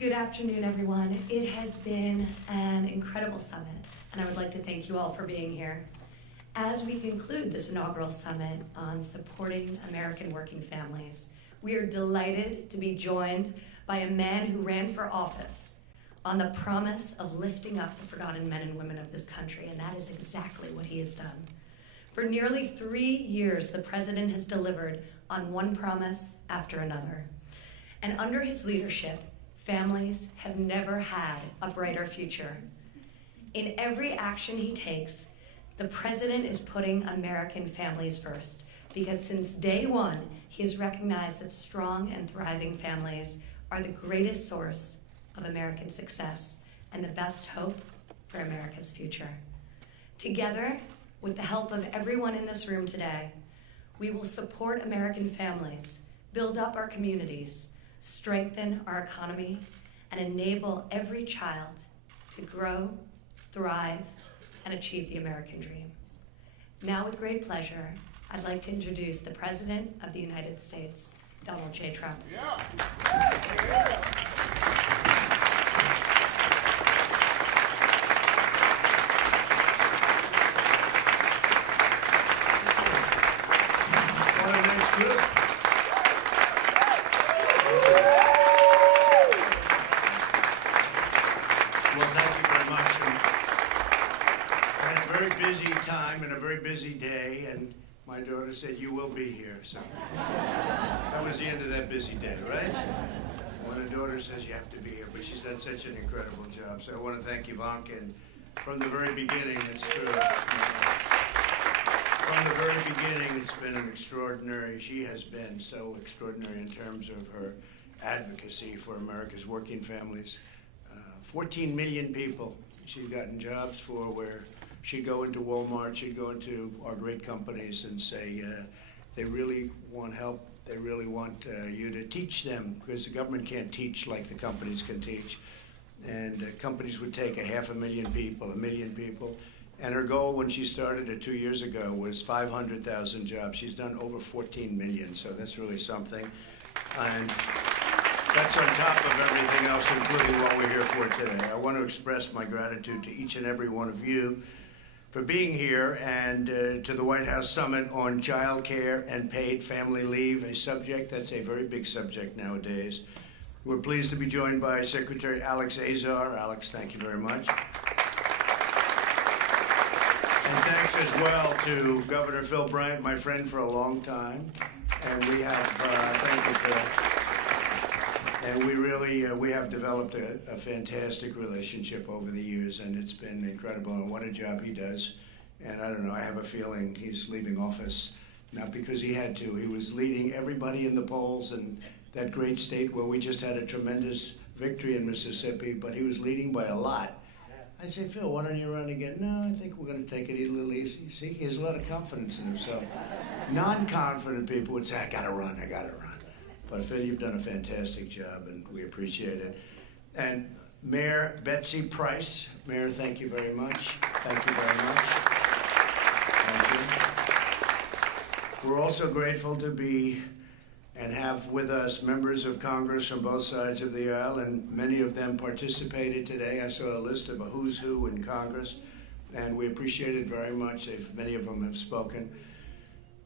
Good afternoon, everyone. It has been an incredible summit, and I would like to thank you all for being here. As we conclude this inaugural summit on supporting American working families, we are delighted to be joined by a man who ran for office on the promise of lifting up the forgotten men and women of this country, and that is exactly what he has done. For nearly 3 years, the president has delivered on one promise after another. And under his leadership, families have never had a brighter future. In every action he takes, the president is putting American families first, because since day one, he has recognized that strong and thriving families are the greatest source of American success and the best hope for America's future. Together, with the help of everyone in this room today, we will support American families, build up our communities, strengthen our economy, and enable every child to grow, thrive, and achieve the American dream. Now, with great pleasure, I'd like to introduce the President of the United States, Donald J. Trump. Busy day, and my daughter said, "You will be here." So that was the end of that busy day, right? When a daughter says you have to be here, but she's done such an incredible job. So I want to thank Ivanka, and from the very beginning, it's true. From the very beginning, it's been an extraordinary, she has been so extraordinary in terms of her advocacy for America's working families. 14 million people she's gotten jobs for, where she'd go into Walmart, she'd go into our great companies and say, they really want help, they really want you to teach them, because the government can't teach like the companies can teach. And companies would take 500,000 people, 1 million people. And her goal when she started it 2 years ago was 500,000 jobs. She's done over 14 million, so that's really something. And that's on top of everything else, including what we're here for today. I want to express my gratitude to each and every one of you for being here, and to the White House Summit on child care and paid family leave, a subject that's a very big subject nowadays. We're pleased to be joined by Secretary Alex Azar. Alex, thank you very much. And thanks as well to Governor Phil Bryant, my friend for a long time. And we have, thank you, Phil. And we really, we have developed a fantastic relationship over the years, and it's been incredible, and what a job he does. And I don't know, I have a feeling he's leaving office, not because he had to. He was leading everybody in the polls in that great state where we just had a tremendous victory in Mississippi, but he was leading by a lot. I say, Phil, why don't you run again? No, I think we're going to take it a little easy. See, he has a lot of confidence in himself. Non-confident people would say, I got to run. But Phil, you've done a fantastic job, and we appreciate it. And Mayor Betsy Price, Mayor, thank you very much. Thank you very much. Thank you. We're also grateful to be and have with us members of Congress from both sides of the aisle, and many of them participated today. I saw a list of a who's who in Congress, and we appreciate it very much. Many of them have spoken.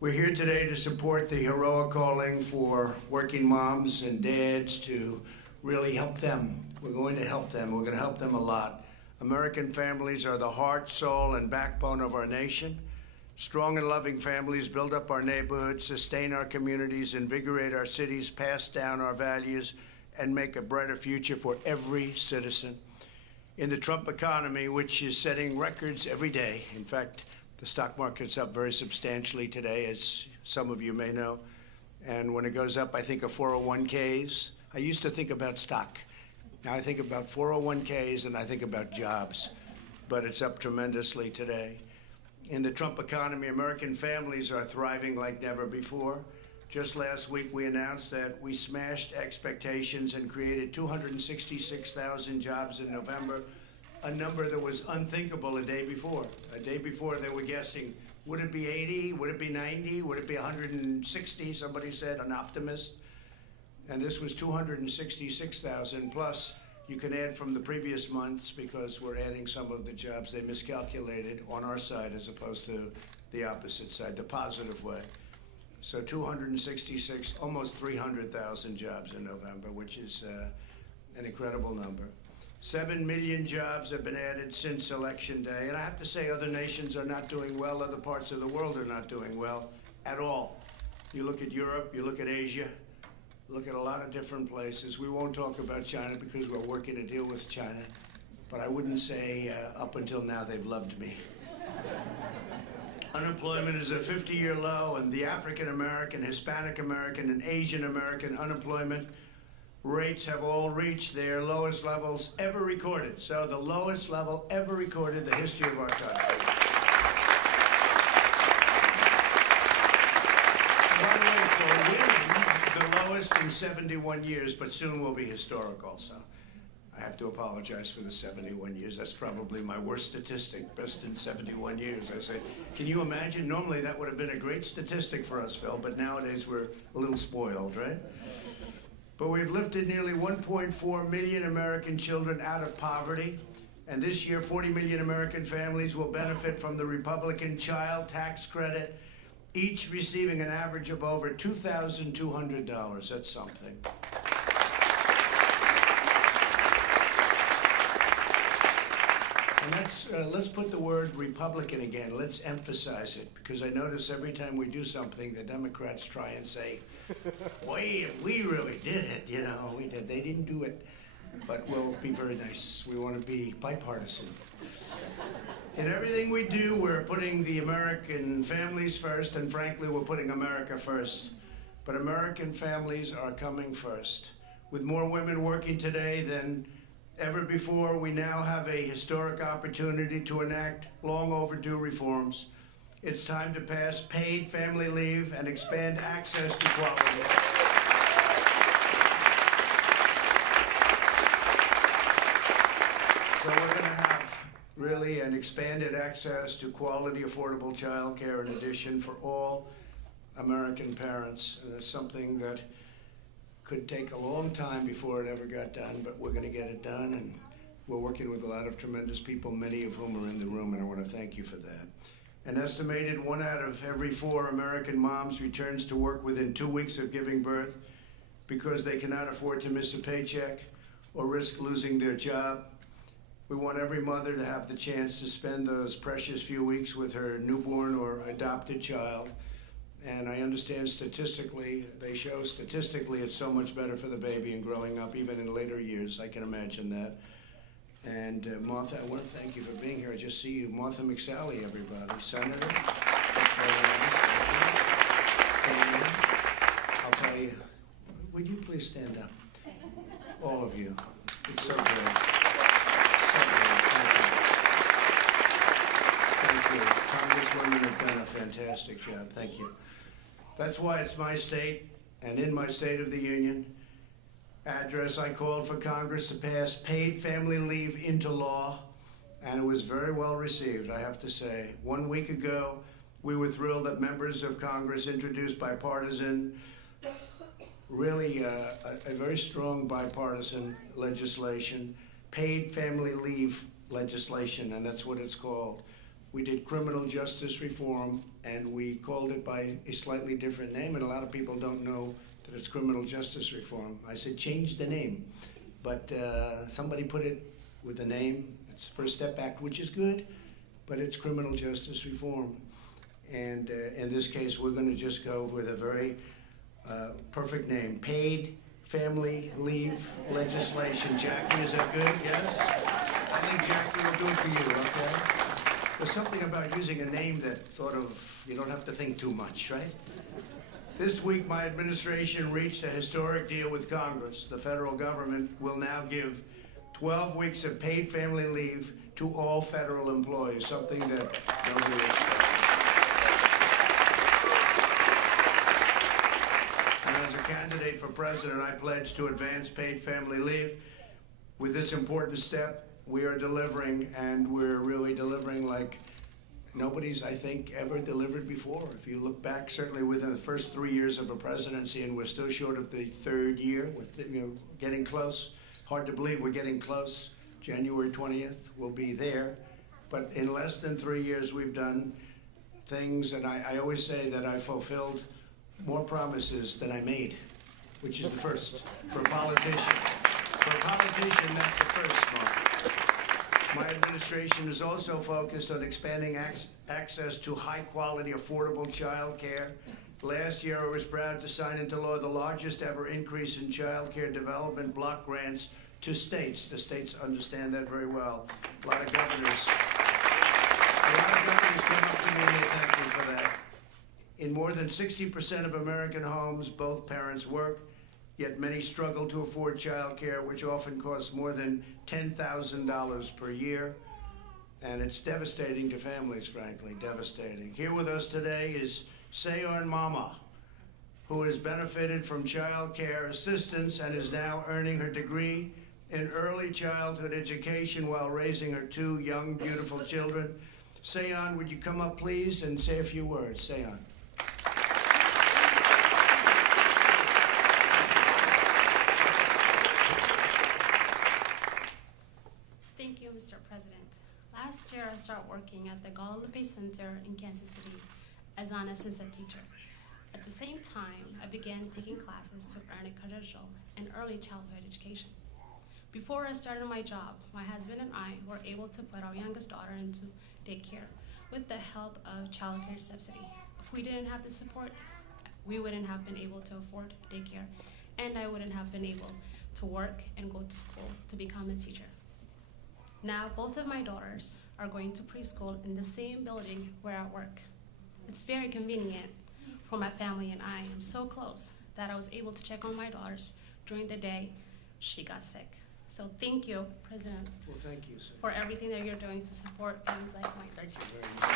We're here today to support the heroic calling for working moms and dads to really help them. We're going to help them. We're going to help them a lot. American families are the heart, soul, and backbone of our nation. Strong and loving families build up our neighborhoods, sustain our communities, invigorate our cities, pass down our values, and make a brighter future for every citizen. In the Trump economy, which is setting records every day, in fact, the stock market's up very substantially today, as some of you may know. And when it goes up, I think of 401ks. I used to think about stock. Now I think about 401ks and I think about jobs. But it's up tremendously today. In the Trump economy, American families are thriving like never before. Just last week, we announced that we smashed expectations and created 266,000 jobs in November, a number that was unthinkable a day before. A day before, they were guessing, would it be 80? Would it be 90? Would it be 160? Somebody said, an optimist. And this was 266,000 plus You can add from the previous months because we're adding some of the jobs they miscalculated on our side as opposed to the opposite side, the positive way. So 266, almost 300,000 jobs in November, which is an incredible number. 7 million jobs have been added since Election Day. And I have to say, other nations are not doing well. Other parts of the world are not doing well at all. You look at Europe, you look at Asia, look at a lot of different places. We won't talk about China because we're working to deal with China. But I wouldn't say up until now they've loved me. Unemployment is at a 50-year low, and the African American, Hispanic American, and Asian American unemployment rates have all reached their lowest levels ever recorded. So the lowest level ever recorded in the history of our country. By the way, for women, the lowest in 71 years, but soon will be historic also. I have to apologize for the 71 years. That's probably my worst statistic, best in 71 years. I say, can you imagine? Normally that would have been a great statistic for us, Phil, but nowadays we're a little spoiled, right? But we've lifted nearly 1.4 million American children out of poverty. And this year, 40 million American families will benefit from the Republican child tax credit, each receiving an average of over $2,200. That's something. And let's put the word Republican again. Let's emphasize it, because I notice every time we do something, the Democrats try and say, "Wait, we really did it. You know, we did. They didn't do it." But we'll be very nice. We want to be bipartisan. In everything we do, we're putting the American families first, and frankly, we're putting America first. But American families are coming first. With more women working today than ever before, we now have a historic opportunity to enact long overdue reforms. It's time to pass paid family leave and expand access to quality. So we're going to have really an expanded access to quality, affordable child care in addition for all American parents. And it's something that could take a long time before it ever got done, but we're going to get it done, and we're working with a lot of tremendous people, many of whom are in the room, and I want to thank you for that. An estimated 1 out of every 4 American moms returns to work within 2 weeks of giving birth because they cannot afford to miss a paycheck or risk losing their job. We want every mother to have the chance to spend those precious few weeks with her newborn or adopted child. And I understand statistically, they show statistically it's so much better for the baby and growing up, even in later years. I can imagine that. And Martha, I want to thank you for being here. I just see you. Martha McSally, everybody. Senator. That's very nice. I'll tell you, would you please stand up? All of you. It's so good. Thank you. Congresswomen have done a fantastic job. Thank you. That's why it's my state, and in my State of the Union address, I called for Congress to pass paid family leave into law, and it was very well received, I have to say. 1 week ago, we were thrilled that members of Congress introduced bipartisan, really a very strong bipartisan legislation, paid family leave legislation, and that's what it's called. We did criminal justice reform, and we called it by a slightly different name, and a lot of people don't know that it's criminal justice reform. I said, change the name. But somebody put it with a name. It's First Step Act, which is good, but it's criminal justice reform. And in this case, we're going to just go with a very perfect name, paid family leave legislation. Jackie, is that good? Yes? I think Jackie will do it for you, okay? There's something about using a name that sort of, you don't have to think too much, right? This week, my administration reached a historic deal with Congress. The federal government will now give 12 weeks of paid family leave to all federal employees, something that nobody expected. And as a candidate for president, I pledge to advance paid family leave. With this important step, we are delivering, and we're really delivering like nobody's, I think, ever delivered before. If you look back, certainly within the first 3 years of a presidency, and we're still short of the third year, with getting close Hard to believe we're getting close. January 20th, we'll be there. But in less than 3 years, we've done things, and I always say that I fulfilled more promises than I made, which is the first for a politician. For a politician, that's the first, Mark. My administration is also focused on expanding access to high-quality, affordable child care. Last year, I was proud to sign into law the largest ever increase in child care development block grants to states. The states understand that very well. A lot of governors came up to me and they thanked me for that. In more than 60% of American homes, both parents work, yet many struggle to afford child care, which often costs more than $10,000 per year. And it's devastating to families, frankly, devastating. Here with us today is Seyon Mama, who has benefited from child care assistance and is now earning her degree in early childhood education while raising her 2 young, beautiful children. Seyon, would you come up, please, and say a few words? Seyon. Thank you, Mr. President. Last year, I started working at the Guadalupe Center in Kansas City as an assistant teacher. At the same time, I began taking classes to earn a credential in early childhood education. Before I started my job, my husband and I were able to put our youngest daughter into daycare with the help of child care subsidy. If we didn't have the support, we wouldn't have been able to afford daycare, and I wouldn't have been able to work and go to school to become a teacher. Now, both of my daughters are going to preschool in the same building where I work. It's very convenient for my family and I. I'm so close that I was able to check on my daughters during the day she got sick. So thank you, President, Well, thank you, sir. for everything that you're doing to support families like mine. Thank you very much.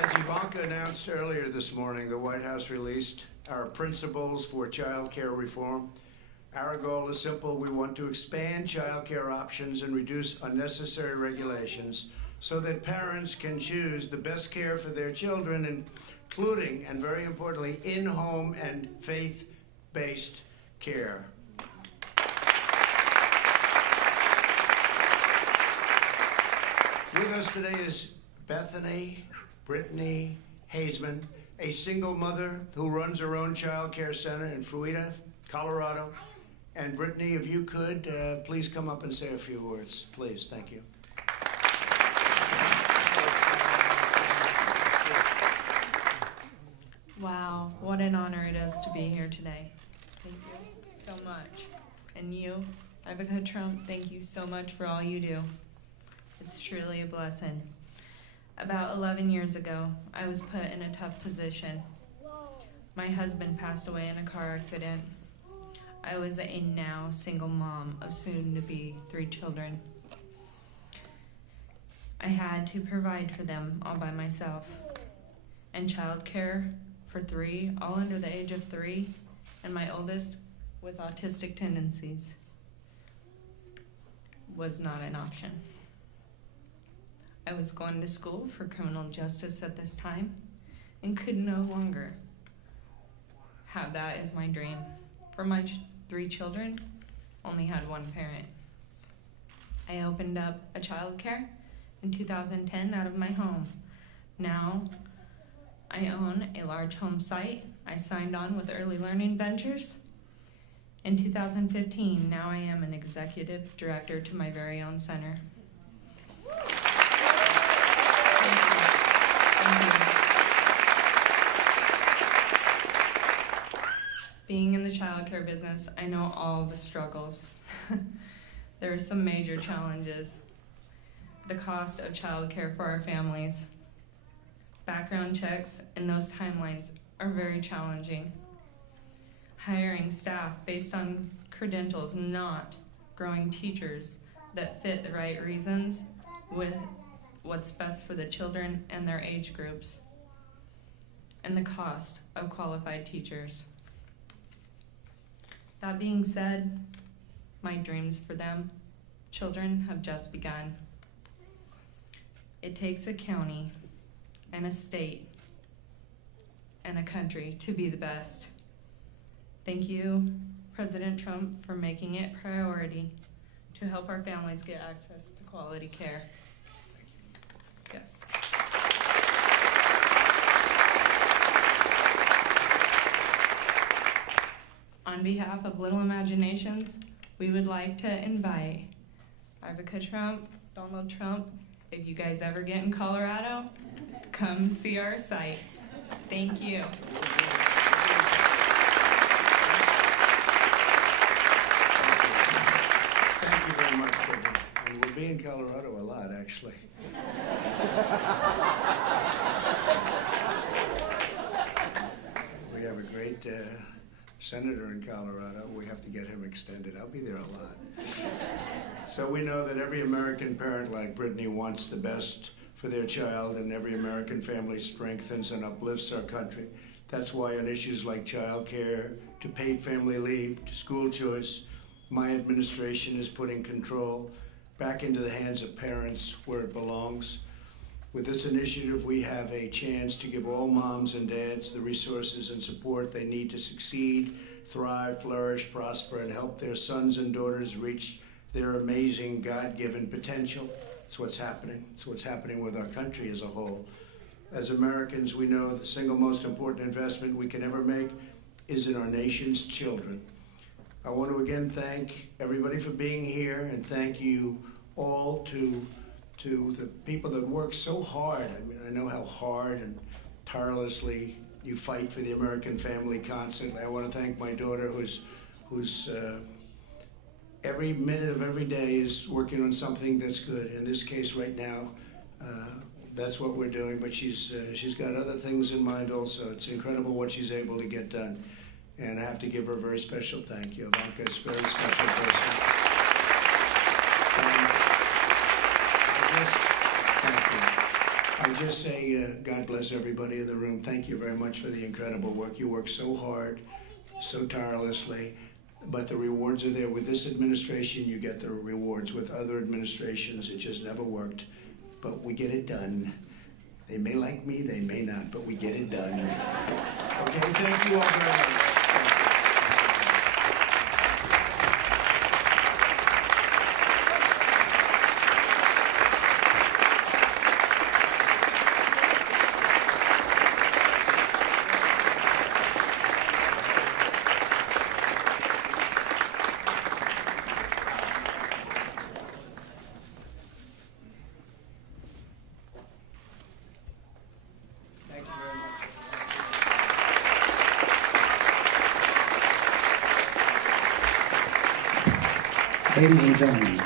As Ivanka announced earlier this morning, the White House released our principles for child care reform. Our goal is simple. We want to expand child care options and reduce unnecessary regulations so that parents can choose the best care for their children, including, and very importantly, in-home and faith-based care. With us today is Bethany Brittany Hazeman, a single mother who runs her own child care center in Fruita, Colorado. And Brittany, if you could, please come up and say a few words. Please, thank you. Wow, what an honor it is to be here today. Thank you so much. And you, Ivanka Trump, thank you so much for all you do. It's truly a blessing. About 11 years ago, I was put in a tough position. My husband passed away in a car accident. I was a now single mom of soon-to-be 3 children. I had to provide for them all by myself. And child care for 3, all under the age of 3, and my oldest with autistic tendencies, was not an option. I was going to school for criminal justice at this time and could no longer have that as my dream. For my 3 children, only had 1 parent. I opened up a child care in 2010 out of my home. Now, I own a large home site. I signed on with Early Learning Ventures. In 2015, now I am an executive director to my very own center. Being in the childcare business, I know all the struggles. There are some major challenges. The cost of childcare for our families. Background checks and those timelines are very challenging. Hiring staff based on credentials, not growing teachers that fit the right reasons with what's best for the children and their age groups. And the cost of qualified teachers. That being said, my dreams for them, children, have just begun. It takes a county and a state and a country to be the best. Thank you, President Trump, for making it priority to help our families get access to quality care. Yes. On behalf of Little Imaginations, we would like to invite Ivanka Trump, Donald Trump. If you guys ever get in Colorado, come see our site. Thank you. Thank you very much, Brittany. And we'll be in Colorado a lot, actually. We have a great senator in Colorado. We have to get him extended. I'll be there a lot. So we know that every American parent like Brittany wants the best for their child, and every American family strengthens and uplifts our country. That's why on issues like child care, to paid family leave, to school choice, my administration is putting control back into the hands of parents where it belongs. With this initiative, we have a chance to give all moms and dads the resources and support they need to succeed, thrive, flourish, prosper, and help their sons and daughters reach their amazing God-given potential. It's what's happening. It's what's happening with our country as a whole. As Americans, we know the single most important investment we can ever make is in our nation's children. I want to again thank everybody for being here, and thank you all to the people that work so hard. I mean, I know how hard and tirelessly you fight for the American family constantly. I want to thank my daughter who's every minute of every day is working on something that's good. In this case right now, that's what we're doing, but she's got other things in mind also. It's incredible what she's able to get done. And I have to give her a very special thank you. Ivanka is a very special person. I just say, God bless everybody in the room. Thank you very much for the incredible work. You work so hard, so tirelessly, but the rewards are there. With this administration, you get the rewards. With other administrations, it just never worked. But we get it done. They may like me, they may not, but we get it done. Okay, thank you all very much. Ladies and gentlemen,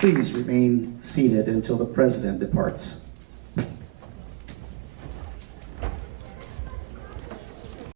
please remain seated until the President departs.